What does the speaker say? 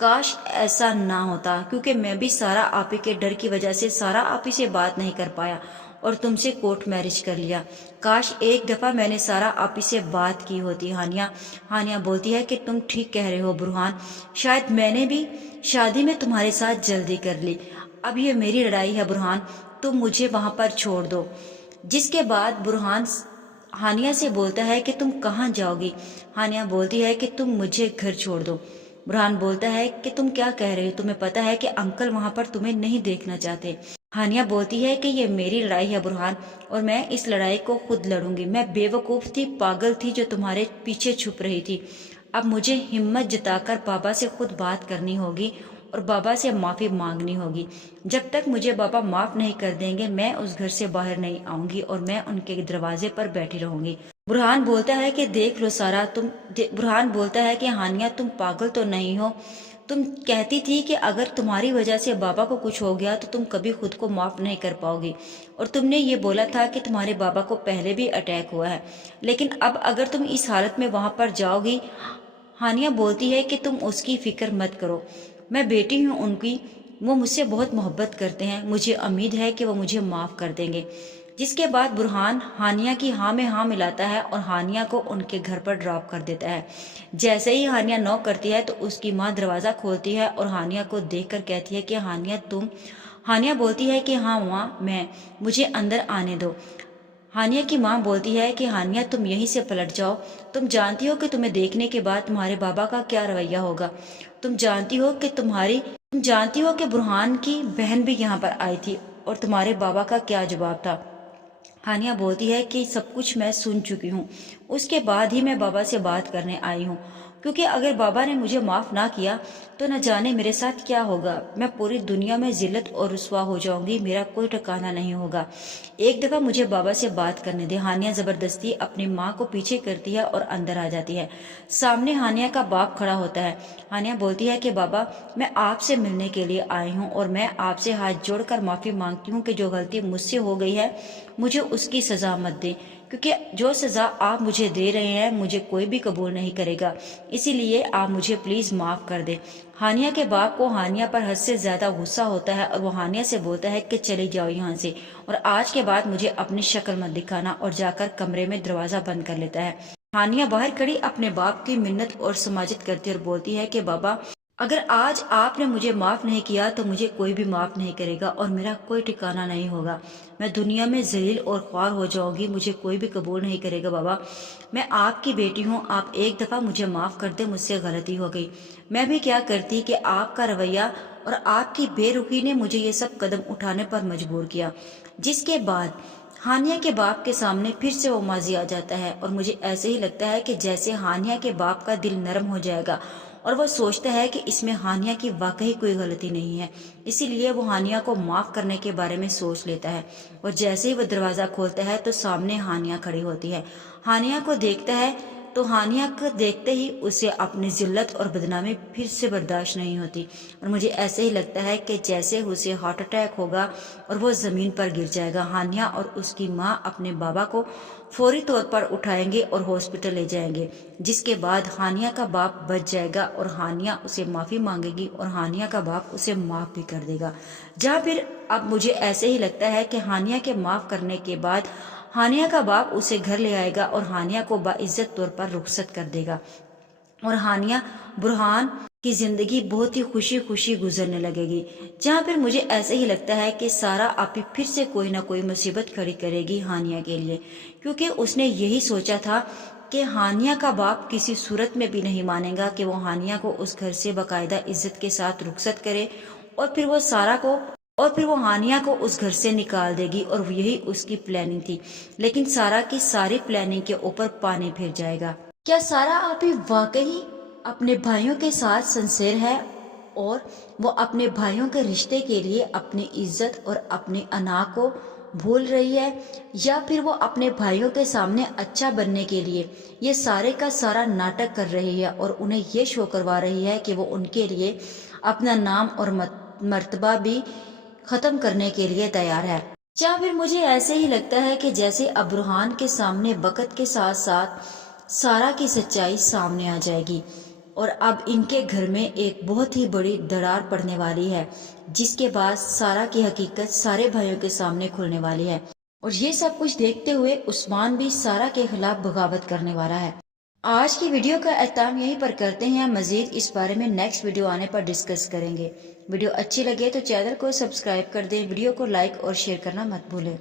کاش ایسا نہ ہوتا، کیونکہ میں بھی سارا آپی کے ڈر کی وجہ سے سارا آپی سے بات نہیں کر پایا اور تم سے کورٹ میرج کر لیا۔ کاش ایک دفعہ میں نے سارا آپی سے بات کی ہوتی۔ ہانیہ بولتی ہے کہ تم ٹھیک کہہ رہے ہو برہان، شاید میں نے بھی شادی میں تمہارے ساتھ جلدی کر لی۔ اب یہ میری لڑائی ہے برہان، تم مجھے وہاں پر چھوڑ دو۔ جس کے بعد برہان ہانیہ سے بولتا ہے کہ تم کہاں جاؤ گی؟ ہانیہ بولتی ہے کہ تم مجھے گھر چھوڑ دو۔ برہان بولتا ہے کہ تم کیا کہہ رہے ہو؟ تمہیں پتا ہے کہ انکل وہاں پر تمہیں نہیں دیکھنا چاہتے۔ ہانیہ بولتی ہے کہ یہ میری لڑائی ہے برہان، اور میں اس لڑائی کو خود لڑوں گی۔ میں بے وقوف تھی، پاگل تھی جو تمہارے پیچھے چھپ رہی تھی۔ اب مجھے ہمت جتا کر بابا سے خود بات کرنی ہوگی اور بابا سے معافی مانگنی ہوگی۔ جب تک مجھے بابا معاف نہیں کر دیں گے میں اس گھر سے باہر نہیں آؤں گی اور میں ان کے دروازے پر بیٹھی رہوں گی۔ برہان بولتا ہے کہ دیکھ لو سارا، برہان بولتا ہے کہ ہانیہ تم پاگل تو نہیں ہو؟ تم کہتی تھی کہ اگر تمہاری وجہ سے بابا کو کچھ ہو گیا تو تم کبھی خود کو معاف نہیں کر پاؤ گی، اور تم نے یہ بولا تھا کہ تمہارے بابا کو پہلے بھی اٹیک ہوا ہے، لیکن اب اگر تم اس حالت میں وہاں پر جاؤ گی۔ ہانیہ بولتی ہے کہ تم اس کی فکر مت کرو، میں بیٹی ہوں ان کی، وہ مجھ سے بہت محبت کرتے ہیں، مجھے امید ہے کہ وہ مجھے معاف کر دیں گے۔ جس کے بعد برہان ہانیہ کی ہاں میں ہاں ملاتا ہے اور ہانیہ کو ان کے گھر پر ڈراپ کر دیتا ہے۔ جیسے ہی ہانیہ نوک کرتی ہے تو اس کی ماں دروازہ کھولتی ہے اور ہانیہ کو دیکھ کر کہتی ہے کہ ہانیہ تم؟ ہانیہ بولتی ہے کہ ہاں ماں میں، مجھے اندر آنے دو۔ ہانیہ کی ماں بولتی ہے کہ ہانیہ تم یہیں سے پلٹ جاؤ، تم جانتی ہو کہ تمہیں دیکھنے کے بعد تمہارے بابا کا کیا رویہ ہوگا، تم جانتی ہو کہ برہان کی بہن بھی یہاں پر آئی تھی اور تمہارے بابا کا کیا جواب تھا۔ ہانیہ بولتی ہے کہ سب کچھ میں سن چکی ہوں، اس کے بعد ہی میں بابا سے بات کرنے آئی ہوں، کیونکہ اگر بابا نے مجھے معاف نہ کیا تو نہ جانے میرے ساتھ کیا ہوگا، میں پوری دنیا میں ذلت اور رسوا ہو جاؤں گی، میرا کوئی ٹھکانہ نہیں ہوگا، ایک دفعہ مجھے بابا سے بات کرنے دے۔ ہانیہ زبردستی اپنی ماں کو پیچھے کرتی ہے اور اندر آ جاتی ہے۔ سامنے ہانیہ کا باپ کھڑا ہوتا ہے۔ ہانیہ بولتی ہے کہ بابا میں آپ سے ملنے کے لیے آئی ہوں اور میں آپ سے ہاتھ جوڑ کر معافی مانگتی ہوں کہ جو غلطی مجھ سے ہو گئی ہے مجھے اس کی سزا مت دیں، کیونکہ جو سزا آپ مجھے دے رہے ہیں مجھے کوئی بھی قبول نہیں کرے گا، اسی لیے آپ مجھے پلیز معاف کر دیں۔ ہانیہ کے باپ کو ہانیہ پر حد سے زیادہ غصہ ہوتا ہے اور وہ ہانیہ سے بولتا ہے کہ چلی جاؤ یہاں سے، اور آج کے بعد مجھے اپنی شکل مت دکھانا، اور جا کر کمرے میں دروازہ بند کر لیتا ہے۔ ہانیہ باہر کھڑی اپنے باپ کی منت اور سماجت کرتی اور بولتی ہے کہ بابا اگر آج آپ نے مجھے معاف نہیں کیا تو مجھے کوئی بھی معاف نہیں کرے گا اور میرا کوئی ٹھکانہ نہیں ہوگا، میں دنیا میں ذلیل اور خوار ہو جاؤں گی، مجھے کوئی بھی قبول نہیں کرے گا۔ بابا میں آپ کی بیٹی ہوں، آپ ایک دفعہ مجھے معاف کر دیں، مجھ سے غلطی ہو گئی، میں بھی کیا کرتی کہ آپ کا رویہ اور آپ کی بے رخی نے مجھے یہ سب قدم اٹھانے پر مجبور کیا۔ جس کے بعد ہانیہ کے باپ کے سامنے پھر سے وہ ماضی آ جاتا ہے اور مجھے ایسے ہی لگتا ہے کہ جیسے ہانیہ کے باپ کا دل نرم ہو جائے گا اور وہ سوچتا ہے کہ اس میں ہانیہ کی واقعی کوئی غلطی نہیں ہے، اسی لیے وہ ہانیہ کو معاف کرنے کے بارے میں سوچ لیتا ہے، اور جیسے ہی وہ دروازہ کھولتا ہے تو سامنے ہانیہ کھڑی ہوتی ہے۔ ہانیہ کو دیکھتا ہے تو ہانیہ کو دیکھتے ہی اسے اپنی ذلت اور بدنامی پھر سے برداشت نہیں ہوتی، اور مجھے ایسے ہی لگتا ہے کہ جیسے اسے ہارٹ اٹیک ہوگا اور وہ زمین پر گر جائے گا۔ ہانیہ اور اس کی ماں اپنے بابا کو فوری طور پر اٹھائیں گے اور ہاسپٹل لے جائیں گے، جس کے بعد ہانیہ کا باپ بچ جائے گا اور ہانیہ اسے معافی مانگے گی اور ہانیہ کا باپ اسے معاف بھی کر دے گا۔ جہاں پھر اب مجھے ایسے ہی لگتا ہے کہ ہانیہ کے معاف کرنے کے بعد ہانیہ کا باپ اسے گھر لے آئے گا اور ہانیہ کو باعزت طور پر رخصت کر دے گا، اور ہانیہ برہان کی زندگی بہت ہی خوشی خوشی گزرنے لگے گی۔ جہاں پھر مجھے ایسے ہی لگتا ہے کہ سارا آپی پھر سے کوئی نہ کوئی مصیبت کھڑی کرے گی ہانیہ کے لیے، کیونکہ اس نے یہی سوچا تھا کہ ہانیہ کا باپ کسی صورت میں بھی نہیں مانے گا کہ وہ ہانیہ کو اس گھر سے باقاعدہ عزت کے ساتھ رخصت کرے، اور پھر وہ ہانیہ کو اس گھر سے نکال دے گی، اور یہی اس کی پلاننگ تھی، لیکن سارا کی ساری پلاننگ کے اوپر پانی پھر جائے گا۔ کیا سارا آپی واقعی اپنے بھائیوں کے ساتھ سنسیر ہے اور وہ اپنے بھائیوں کے رشتے کے لیے اپنی عزت اور اپنی انا کو بھول رہی ہے، یا پھر وہ اپنے بھائیوں کے سامنے اچھا بننے کے لیے یہ سارے کا سارا ناٹک کر رہی ہے اور انہیں یہ شو کروا رہی ہے کہ وہ ان کے لیے اپنا نام اور مرتبہ بھی ختم کرنے کے لیے تیار ہے۔ یا پھر مجھے ایسے ہی لگتا ہے کہ جیسے اب برہان کے سامنے وقت کے ساتھ ساتھ سارا کی سچائی سامنے آ جائے گی، اور اب ان کے گھر میں ایک بہت ہی بڑی دراڑ پڑنے والی ہے، جس کے بعد سارا کی حقیقت سارے بھائیوں کے سامنے کھلنے والی ہے، اور یہ سب کچھ دیکھتے ہوئے عثمان بھی سارا کے خلاف بغاوت کرنے والا ہے۔ آج کی ویڈیو کا اختتام یہیں پر کرتے ہیں، مزید اس بارے میں نیکسٹ ویڈیو آنے پر ڈسکس کریں گے۔ ویڈیو اچھی لگے تو چینل کو سبسکرائب کر دیں، ویڈیو کو لائک اور شیئر کرنا مت بھولیں۔